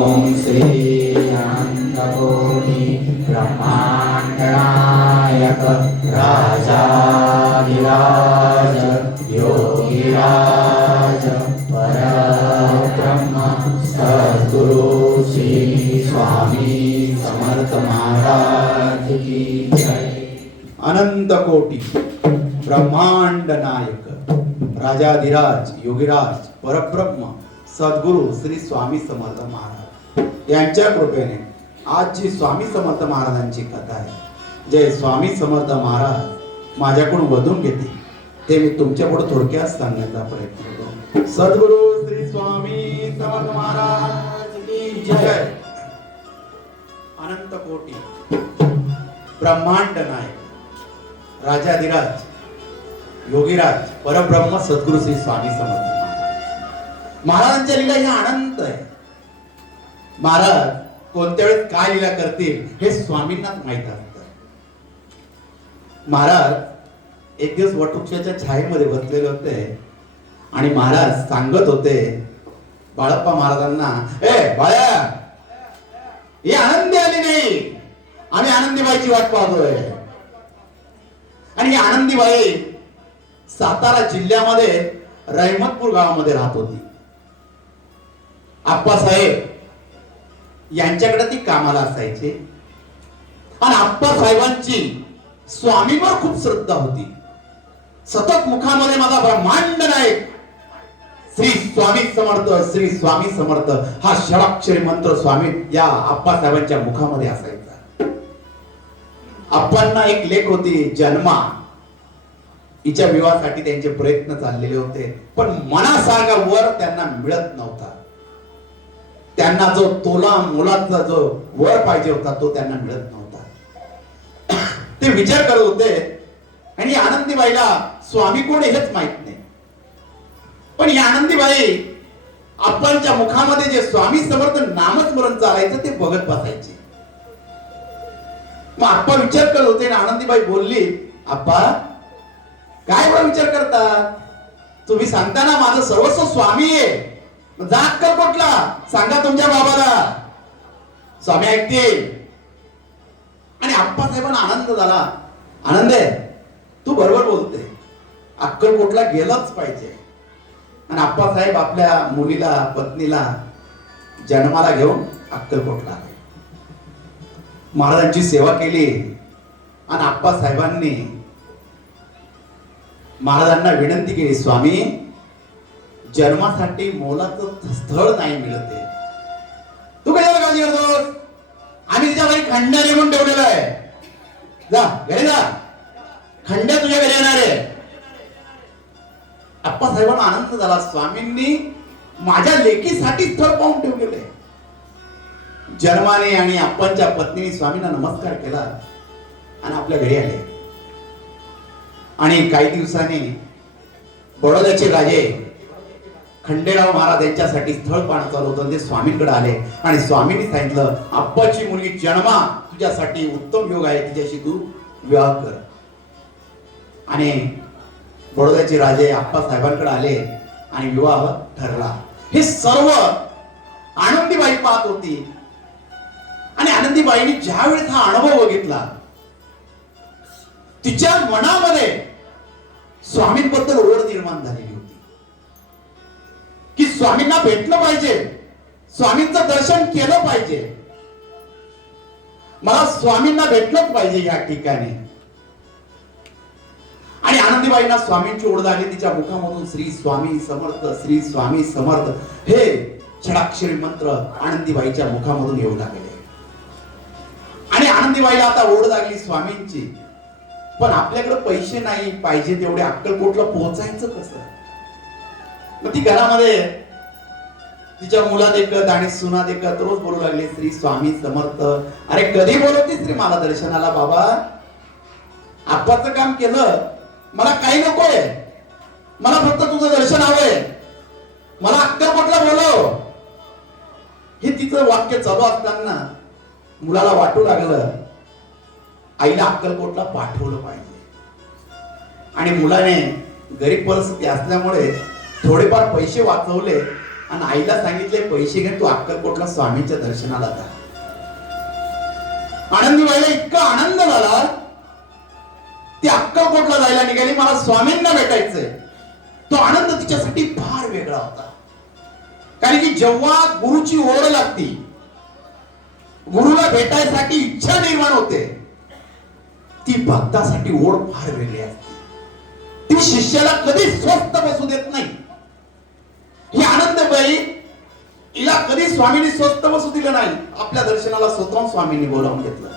ओम श्री अनंतकोटि ब्रह्मांड नायक राजाधिराज योगिराज परब्रह्म सद्गुरु श्री स्वामी समर्थ महाराज की जय। अनंत कोटी ब्रह्मांड नायक राजाधिराज योगिराज परब्रह्म सद्गुरु श्री स्वामी समर्थ महाराज यांच्या कृपेने आज जी स्वामी समर्थ महाराजांची कथा आहे, जे स्वामी समर्थ महाराज माझ्याकडून वधून घेते ते मी तुमच्या पुढे थोडक्यात सांगण्याचा प्रयत्न करतो। सद्गुरु श्री स्वामी समर्थ महाराज की जय। अनंत कोटी ब्रह्मांड नायक राजाधिराज योगिराज परब्रह्म सद्गुरु श्री स्वामी समर्थ महाराजांच्या लीला ह्या अनंत आहे। महाराज कोणत्या वेळेस काय लीला करतील हे स्वामींनाच माहित असतं। महाराज एक दिवस वटवृक्षाच्या छायेमध्ये बसलेले होते आणि महाराज सांगत होते बाळप्पा महाराजांना, ए बाळ्या, ही आनंदी आली नाही, आम्ही आनंदीबाईची वाट पाहतोय। आणि ही आनंदीबाई सातारा जिल्ह्यामध्ये रहमतपूर गावामध्ये राहत होती। आप्पासाहेब यांच्याकडे ती कामाला असायचे आणि आप्पासाहेबांची स्वामींवर खूप श्रद्धा होती। सतत मुखामध्ये माझा ब्रह्मांड नायक श्री स्वामी समर्थ श्री स्वामी समर्थ हा षडाक्षरी मंत्र स्वामी या आप्पासाहेबांच्या मुखामध्ये असायचा। आप्पांना एक लेक होती जन्मा, हिच्या विवाहासाठी त्यांचे प्रयत्न चाललेले होते, पण मनासारखा वर त्यांना मिळत नव्हता। त्यांना जो तोला मुलाचा जो वर पाहिजे होता तो त्यांना मिळत नव्हता। ते विचार करत होते आणि आनंदीबाईला स्वामी कोण हेच माहित नाही, पण ही आनंदीबाई आपणच्या मुखामध्ये जे स्वामी समर्थ नामस्मरण चालायचं ते बघत बसायचे। मग आप्पा विचार करत होते आणि आनंदीबाई बोलली, आप्पा काय बरं विचार करता, तुम्ही सांगता ना माझं सर्वस्व स्वामी आहे, जा अक्कलकोटला सांगा तुमच्या बाबाला, स्वामी ऐकतील। आणि आप्पासाहेबांना आनंद झाला, आनंद आहे, तू बरोबर बोलते, अक्कलकोटला गेलंच पाहिजे। आणि आप्पासाहेब आपल्या मुलीला पत्नीला जन्माला घेऊन अक्कलकोटला आले, महाराजांची सेवा केली। आणि आप्पासाहेबांनी महाराजांना विनंती केली, स्वामी जन्मासाठी मोलाचं स्थळ नाही मिळत आहे, तू कशाला काळजी करतोस, आम्ही तिच्या घरी खंड्या नेमून ठेवलेला आहे, जा घरी जा, खंड्या तुझ्या घरी येणार आहे। आप्पासाहेबांना आनंद झाला, स्वामींनी माझ्या लेकीसाठी स्थळ पाहून ठेवलेले। जन्माने आणि आप्पांच्या पत्नीने स्वामींना नमस्कार केला आणि आपल्या घरी आले। आणि काही दिवसांनी बडोद्याचे राजे खंडेराव महाराज यांच्यासाठी स्थळ पाहणं चालू होतं, ते स्वामींकडे आले आणि स्वामींनी सांगितलं, आप्पाची मुलगी जन्मा तुझ्यासाठी उत्तम योग आहे, तिच्याशी तू विवाह कर। आणि बडोद्याचे राजे आप्पा साहेबांकडे आले आणि विवाह ठरला। हे सर्व आनंदीबाई पाहत होती आणि आनंदीबाईंनी ज्या वेळेस हा अनुभव बघितला, तिच्या मनामध्ये स्वामींबद्दल ओढ निर्माण झालेली होती की स्वामींना भेटलं पाहिजे, स्वामींचं दर्शन केलं पाहिजे, मला स्वामींना भेटलंच पाहिजे या ठिकाणी। आणि आनंदीबाईंना स्वामींची ओढ झाली, तिच्या मुखामधून श्री स्वामी समर्थ हे षडाक्षरी मंत्र आनंदीबाईच्या मुखामधून येऊ लागले। आणि आनंदीबाईला आता ओढ लागली स्वामींची, पण आपल्याकडे पैसे नाही, पाहिजे तेवढे अक्कलकोटला पोहोचायचं कसं। मग ती घरामध्ये तिच्या मुला देखत आणि सुना देखत रोज बोलू लागली, श्री स्वामी समर्थ, अरे कधी बोलवतीस रे मला दर्शनाला बाबा, आप्पाचं काम केलं, मला काही नकोय, मला फक्त तुझं दर्शन हवंय, मला अक्कलकोटला बोलव। हे तिचं वाक्य चालू असताना मुलाला वाटू लागलं आईला अक्कलकोटला पाठवलं पाहिजे। आणि मुलाने गरीब परिस्थिती असल्यामुळे थोडेफार पैसे वाचवले आणि आईला सांगितले पैसे घे, तू अक्कलकोटला स्वामींच्या दर्शनाला जा. आनंदीबाईला इतका आनंद झाला, ती अक्कलकोटला जायला निघाली. मला स्वामींना भेटायचंय. तो आनंद तिच्यासाठी फार वेगळा होता. कारण की जेव्हा गुरुची ओढ लागती, गुरुला भेटायसाठी इच्छा निर्माण होते, ती भक्तासाठी ओढ फार वेगळी असते. ती शिष्याला कधी स्वस्थ बसू देत नाही. ही आनंदबाई, हिला कधी स्वामींनी स्वस्थ बसू दिलं नाही. आपल्या दर्शनाला स्वतः स्वामींनी बोलावून घेतलं.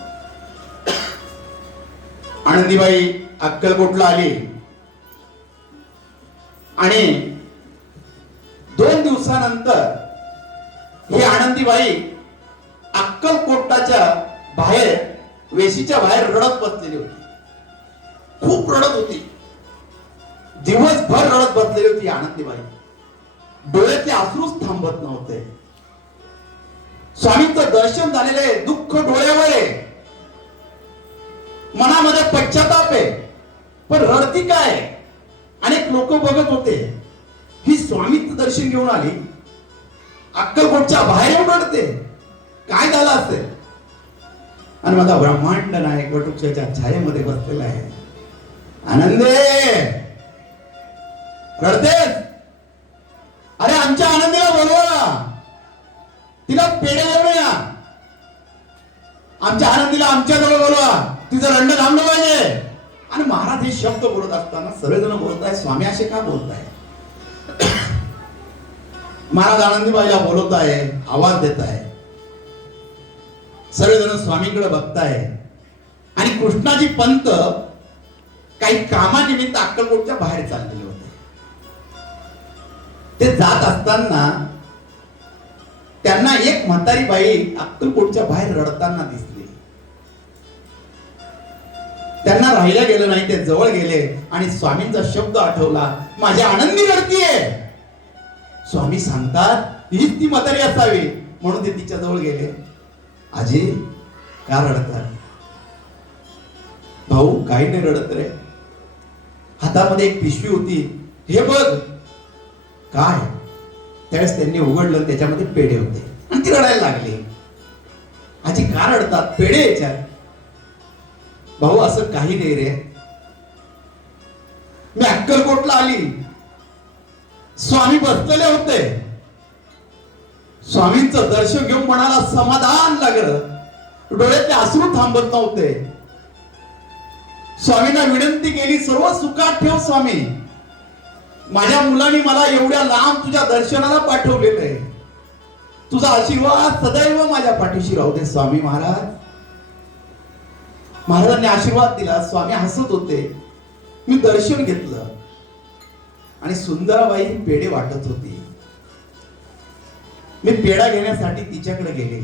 आनंदीबाई अक्कलकोटला आली आणि 2 दिवसानंतर ही आनंदीबाई अक्कलकोटाच्या बाहेर, वेशीच्या बाहेर रडत बसलेली होती. खूप रडत होती. दिवसभर रडत बसलेली होती आनंदीबाई. डोळ्यातले अश्रूच थांबत नव्हते. स्वामींचं दर्शन झालेले दुःख डोळ्यावर आहे, मनामध्ये पश्चाताप आहे, पण रडती काय? अनेक लोक बघत होते. ही स्वामींचं दर्शन घेऊन आली, अक्कलकोटच्या बाहेर येऊन रडते. काय झालं असेल? आणि माझा ब्रह्मांड नायक वटवृक्षाच्या छायेमध्ये बसलेला आहे. आनंदे, रडतेस? अरे आमच्या आनंदीला बोलवा, तिला पेढे घेऊन या. आमच्या आनंदीला आमच्या जवळ बोलवा, तिचं रडणं थांबलं पाहिजे. आणि महाराज हे शब्द बोलत असताना सर्वजण बोलत आहे, स्वामी असे का बोलताय? महाराज आनंदीबाईला बोलत आहे, आवाज देत आहे. सर्वजण स्वामींकडे बघताय. आणि कृष्णाजी पंत काही कामानिमित्त अक्कलकोटच्या बाहेर चाललेले होते. ते जात असताना त्यांना एक म्हातारी बाई अक्कलकोटच्या बाहेर रडताना दिसली. त्यांना राहिला गेलं नाही, ते जवळ गेले आणि स्वामींचा शब्द आठवला, माझ्या आनंदी रडतीये. स्वामी सांगतात हीच ती म्हातारी असावी, म्हणून ते तिच्या जवळ गेले. आजी का रडतात? भाऊ काही नाही रडत रे. हातामध्ये एक पिशवी होती, हे बघ. काय? त्यावेळेस त्यांनी उघडलं, त्याच्यामध्ये पेढे होते आणि ती रडायला लागली. आजी का रडतात? पेढे याच्यात. भाऊ असं काही नाही रे, मी अक्कलकोटला आली, स्वामी बसलेले होते, स्वामींचं दर्शन घेऊन मनाला समाधान लागलं, डोळ्यातले अश्रू थांबत नव्हते. स्वामींना विनंती केली, सर्व सुखात ठेव स्वामी, माझ्या मुलांनी मला एवढ्या लांब तुझ्या दर्शनाला पाठवलेलं आहे, तुझा आशीर्वाद सदैव माझ्या पाठीशी राहू दे स्वामी महाराज. महाराजांनी आशीर्वाद दिला. स्वामी हसत होते. मी दर्शन घेतलं आणि सुंदराबाई पेढे वाटत होती. मी पेढा घेण्यासाठी तिच्याकडे गेले.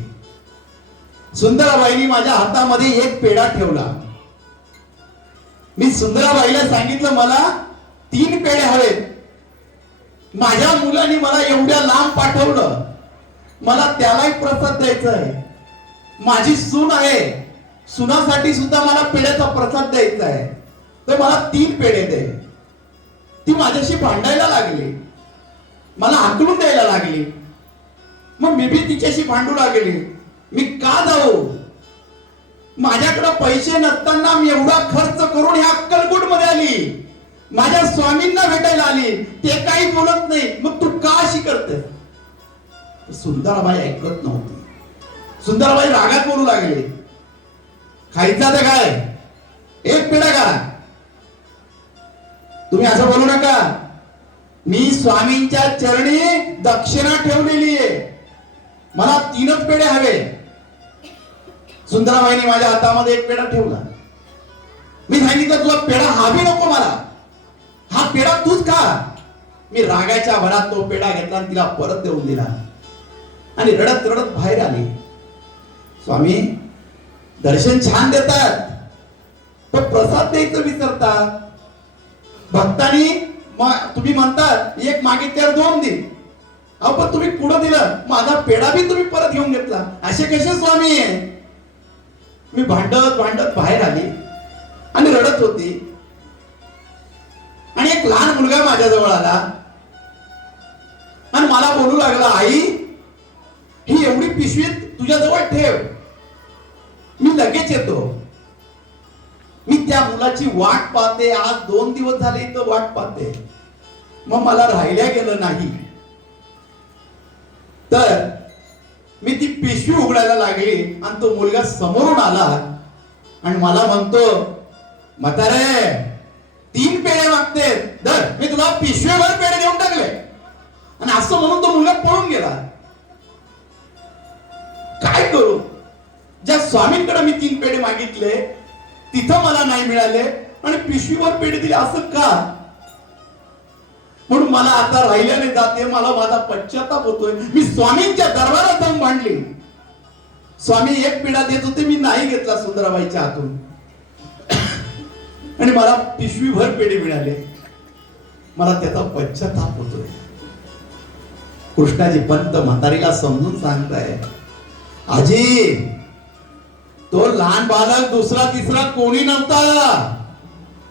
सुंदराबाईंनी माझ्या हातामध्ये एक पेढा ठेवला. मी सुंदराबाईला सांगितलं, मला 3 पेढे हवेत, माझ्या मुलांनी मला एवढ्या लांब पाठवलं, मला त्यालाही प्रसाद द्यायचा आहे. माझी सून आहे, सुनासाठी सुद्धा मला पेढ्याचा प्रसाद द्यायचा आहे, तर मला 3 पेढे दे. ती माझ्याशी भांडायला लागली, मला हाकलून द्यायला लागली. मग मी भी तिच्याशी भांडू लागली. मी का जाऊ? माझ्याकडे पैसे नसताना मी एवढा खर्च करून ह्या अक्कलकोट मध्ये आली, माझ्या स्वामींना भेटायला आली, ते काही बोलत नाही, मग तू का अशी करते? सुंदराबाई ऐकत नव्हती. सुंदराबाई रागात बोलू लागली, खायचा तर काय, एक पेढा का? तुम्ही असं बोलू नका, मी स्वामींच्या चरणी दक्षिणा ठेवलेली आहे, मला 3च पेढे हवे. सुंदराबाईने माझ्या हातामध्ये एक पेढा ठेवला. मी सांगितलं, तुला पेढा हवी नको, मला हा पेढा तूच खा. मी रागाच्या भरात तो पेढा घेतला आणि तिला परत देऊन दिला आणि रडत रडत बाहेर आली. स्वामी दर्शन छान देतात, पण प्रसाद द्यायचं विसरतात. भक्तांनी तुम्ही म्हणतात एक मागितल्यावर 2 दे, अहो पण तुम्ही पुढं दिलं, माझा पेढा बी तुम्ही परत घेऊन घेतला, असे कसे स्वामी आहे? मी भांडत भांडत बाहेर आली आणि रडत होती. आणि एक लहान मुलगा माझ्या जवळ आला. आणि मला बोलू लागला, आई ही एवढी पिशवी तुझ्याजवळ ठेव, मी लगेच येतो. मी त्या मुलाची वाट पाहते, आज 2 दिवस झाले इथं वाट पाहते. मग मला राहिल्या गेलं नाही. तर मी ती पिशवी उघडायला लागली आणि तो मुलगा समोरून आला आणि मला म्हणतो, म्हातारे 3 पेढे मागते, धर, मी तुला पिशवीवर पेढे देऊन टाकले. आणि असं म्हणून तो मुलगा पळून गेला. काय करू? ज्या स्वामींकडे मी 3 पेढे मागितले तिथं मला नाही मिळाले आणि पिशवीवर पेढे दिले, असं का? म्हणून मला आता राहिल्याने जाते, मला माझा पश्चाताप होतोय. मी स्वामींच्या दरबारात जाऊन भांडली. स्वामी 1 पेढा देत होते, मी नाही घेतला सुंदराबाईच्या हातून आणि मला पिशवीभर पेढे मिळाले. मला त्याचा पश्चाताप होतोय. कृष्णाजी पंत म्हातारीला समजून सांगताय, आजी तो लहान बालक दुसरा तिसरा कोणी नव्हता,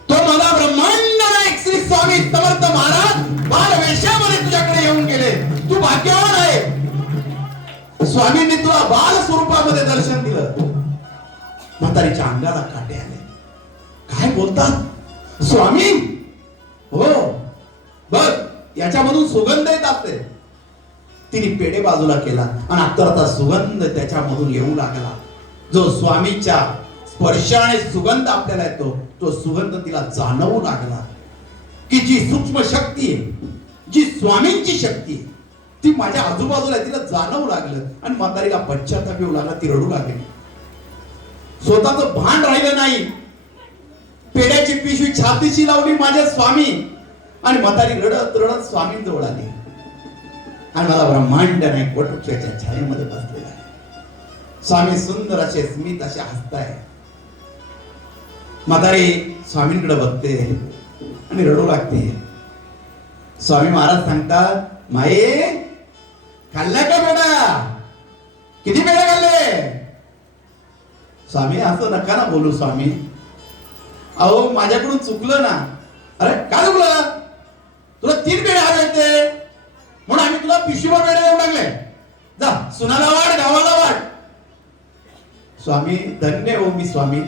तो मला ब्रह्मांड नायक श्री स्वामी समर्थ महाराज बालवेशामध्ये तुझ्याकडे येऊन गेले. तू भाग्यवान आहे, स्वामींनी तुला बाल स्वरूपामध्ये दर्शन दिलं. म्हातारीच्या अंगाला काटे आले. काय बोलतात स्वामी? हो बघ, याच्यामधून सुगंध येत असते. तिने पेढे बाजूला केला आणि अत्तरचा सुगंध त्याच्यामधून येऊ लागला. जो स्वामीच्या स्पर्शाने सुगंध आपल्याला येतो, तो सुगंध तिला जाणवू लागला की जी सूक्ष्म शक्ती आहे, जी स्वामींची शक्ती आहे, ती माझ्या आजूबाजूला तिला जाणवू लागलं. आणि म्हातारीला पश्चाताप येऊ लागला, ती रडू लागली. स्वतःच भान राहिलं नाही. पेढ्याची पिशवी छातीशी लावली माझ्या स्वामी आणि म्हातारी रडत रडत स्वामींजवळ आली. आणि मला ब्रह्मांड नाही वटवृक्षाच्या छायेमध्ये बसलेला आहे. स्वामी सुंदर असे स्मित असे हसताय. म्हातारी स्वामींकडे बघते आणि रडू लागते. स्वामी महाराज सांगतात, माये खाल्ला का बेटा? किती पेढे खाल्ले? स्वामी असं नका ना बोलू स्वामी. अहो माझ्याकडून चुकलं ना. अरे काय चुकलं? तुला 3 पेढे हवे होते म्हणून आम्ही तुला पिशवीवर पेढे देऊन टाकले. जा सुनाला वाढ, गावाला वाढ. स्वामी धन्य हो मी स्वामी,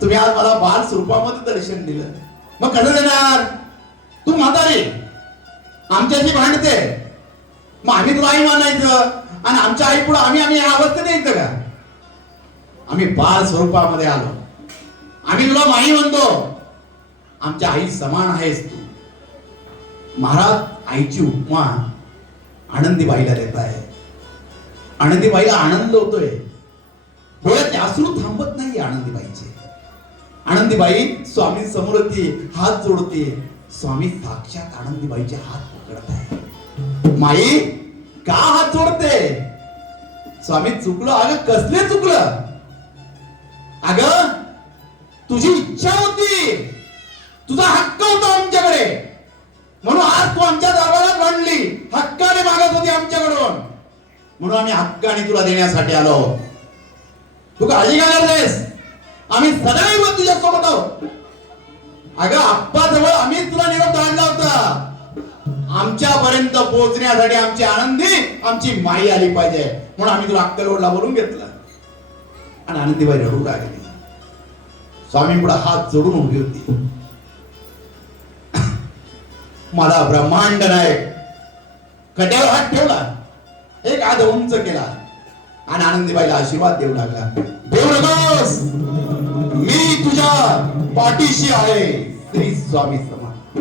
तुम्ही आज मला बाल स्वरूपामध्ये दर्शन दिलं. मग कसं देणार? तू म्हातारी आमच्याशी भांडते, मग आम्ही तुला आई मानायचं आणि आमच्या आई पुढे आम्ही या अवस्थेत यायचं का? आम्ही बाल स्वरूपामध्ये आलो. आम्ही तुला माई म्हणतो, आमच्या आई समान आहेस तू. महाराज आईची उपमा आनंदीबाईला देत आहे. आनंदीबाईला आनंद होतोय, डोळ्यातले अश्रू थांबत नाही आनंदीबाईचे. आनंदीबाई स्वामी समोर ती हात जोडते. स्वामी साक्षात आनंदीबाईचे हात पकडत आहे. माई का हात जोडते? स्वामी चुकलं. अगं कसले चुकलं? अगं तुझी इच्छा होती, तुझा हक्क होता आमच्याकडे, म्हणून आज तू आमच्या दरबारात भांडली. हक्काने मागत होती आमच्याकडून, म्हणून आम्ही हक्काने तुला देण्यासाठी आलो. तू काळजी काय करतेस? आम्ही सदैव तुझ्या सोबत आहोत. अगं आप्पा जवळ आम्ही तुला निरोप धाडला होता. आमच्यापर्यंत पोहोचण्यासाठी आमची आनंदी, आमची माई आली पाहिजे, म्हणून आम्ही तुला अक्कलकोटला बोलून घेतलं. आणि आनंदीबाई रडू लागली. स्वामी पुढे हात जोडून उभी होती. मला ब्रह्मांड नायक कट्यावर हात ठेवला, एक हात उंच केला आणि आनंदीबाईला आशीर्वाद देऊ लागला. देऊ नकोस, मी तुझ्या पाठीशी आहे. श्री स्वामी समर्थ.